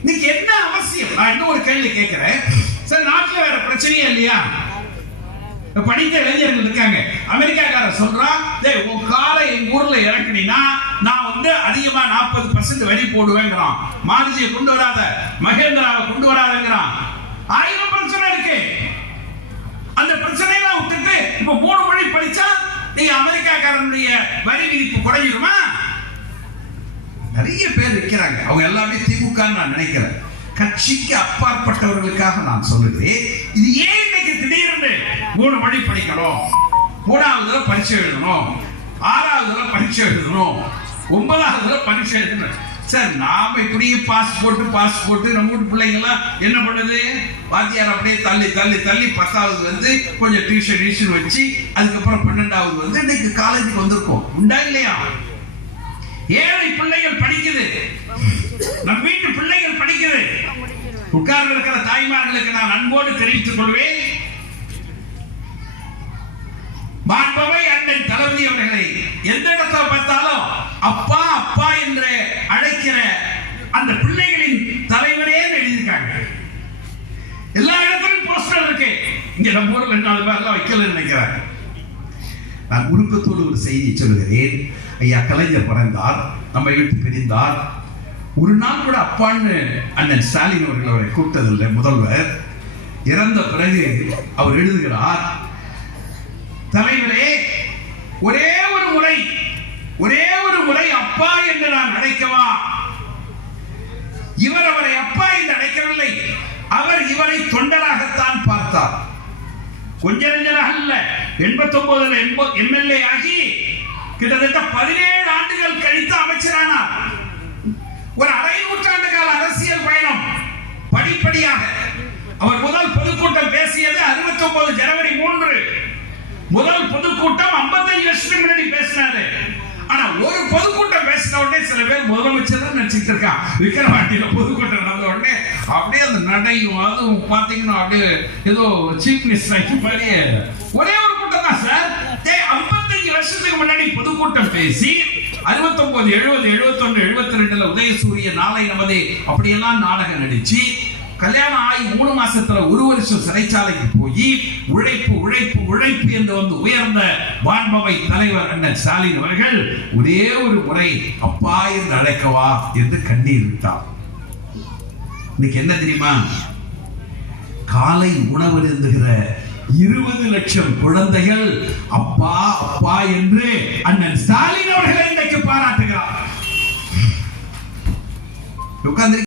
இன்னைக்கு என்ன அவசியம்? நான் இன்னும் ஒரு கேள்வி கேட்கிறேன். சார், நாட்டுல வேற பிரச்சனையே இல்லையா? படித்த இளைஞர்கள் இருக்காங்க. அமெரிக்காக்கார சொல்றான், உன் காரை எங்க ஊர்ல இறக்குனீங்கன்னா நான் வந்து அதிகமா 40% வரி போடுவேங்கிறான். மாருதியை கொண்டு வராத, மகேந்திராவை கொண்டு வராதங்கிறான். 1000 பிரச்சனை இருக்கு. அந்த பிரச்சனையெல்லாம் விட்டுட்டு இப்ப 3 மொழி படிச்சா நீங்க அமெரிக்காக்காரனுடைய வரி விதிப்பு குறைஞ்சிருமா? நிறைய பேர் இருக்கிறாங்க. அவங்க எல்லாமே திமுக நான் நினைக்கிறேன். கட்சிக்கு அப்பாற்பட்டவர்களுக்காக நான் சொல்லுகிறேன். இது ஏன் இன்னைக்கு திடீர்னு 3 மொழி படிக்கணும், 3ஆவதுல பரீட்சை எழுதணும், 6ஆவதுல பரீட்சை எழுதணும், 9ஆவதுல பரீட்சை எழுதணும்? சார், நாம இப்படியே பாஸ் போட்டு நம்ம வீட்டு பிள்ளைங்க எல்லாம் என்ன பண்ணுது? வாத்தியார் அப்படியே தள்ளி 10ஆவது வந்து கொஞ்சம் டியூஷன் வச்சு அதுக்கப்புறம் 12ஆவது வந்து இன்னைக்கு காலேஜுக்கு வந்திருக்கோம். உண்டா இல்லையா? ஏழை பிள்ளைகள் படிக்குது, நம் வீட்டு பிள்ளைகள் படிக்குது. உட்கார்ந்து இருக்கிற தாய்மார்களுக்கு நான் அன்போடு தெரிவித்துக் கொள்வேன், மாண்பவை அண்ணன் தளபதி அவர்களை எந்த இடத்துல பார்த்தாலும் அப்பா அப்பா என்று அழைக்கிற அந்த பிள்ளைகளின் தலைவரே எழுதியிருக்காங்க. எல்லா இடத்திலும் போஸ்டர் இருக்கு. இங்க நம்ம ஊர்ல 4 பேர்லாம் வைக்கல நினைக்கிறாங்க. நான் உருக்கத்தோடு ஒரு செய்தி சொல்லுகிறேன். ஐயா கலைஞர் பிறந்தார், நம்மை விட்டு பிரிந்தார். ஒரு நாள் கூட அப்பான்னு அண்ணன் ஸ்டாலின் அவர்கள் அவரை கூப்பிட்டதில்லை. முதல்வர் இறந்த பிறகு அவர் எழுதுகிறார், தலைவரே ஒரே ஒரு முறை அப்பா என்று நான் அழைக்கவா? இவர் அவரை அப்பா என்று அழைக்கவில்லை, அவர் இவரை தொண்டராகத்தான் பார்த்தார். கொஞ்ச நெஞ்சராக அல்ல. 89 எம்எல்ஏ ஆகி கிட்டத்தட்ட 17 ஆண்டுகள் கழித்து அமைச்சரானார். ஒரு அரை நூற்றாண்டு கால அரசியல் பயணம். படிப்படியாக அவர் முதல் பொதுக்கூட்டம் பேசியது 69 ஜனவரி 3. முதல் பொதுக்கூட்டம் 55 வருஷத்துக்கு முன்னாடி பேசினாரு. ஆனா ஒரு பொதுக்கூட்டம் பேசின உடனே சில பேர் முதலமைச்சர் தான் நினைச்சிட்டு இருக்கான். விக்கிரவாண்டியில பொதுக்கூட்டம் நடந்த உடனே அப்படியே அந்த நடையும் அதுவும் பாத்தீங்கன்னா அப்படியே ஏதோ சீஃப் மினிஸ்டர் மாதிரி ஒரே ஒரு கூட்டம் தான் சார். 55 வருஷத்துக்கு முன்னாடி பொதுக்கூட்டம் பேசி 69, 70, 71, 72 உதயசூரிய நாளை நமதே அப்படியெல்லாம் நாடகம் நடிச்சு கல்யாணம் ஆகி 3 மாசத்துல 1 வருஷம் சிறைச்சாலைக்கு போய் உழைப்பு என்று வந்து உயர்ந்த வான்மவை தலைவர் அண்ணன் ஸ்டாலின் அவர்கள் ஒரே ஒரு முறை அப்பா என்று அழைக்கவா என்று கண்ணீர் விட்டார். இன்னைக்கு என்ன தெரியுமா? காலை உணவு இருந்துகிற 20 லட்சம் குழந்தைகள் அப்பா அப்பா என்று அண்ணன் ஸ்டாலின் அவர்களை இன்றைக்கு பாராட்டுகிறார். உட்கார்ந்து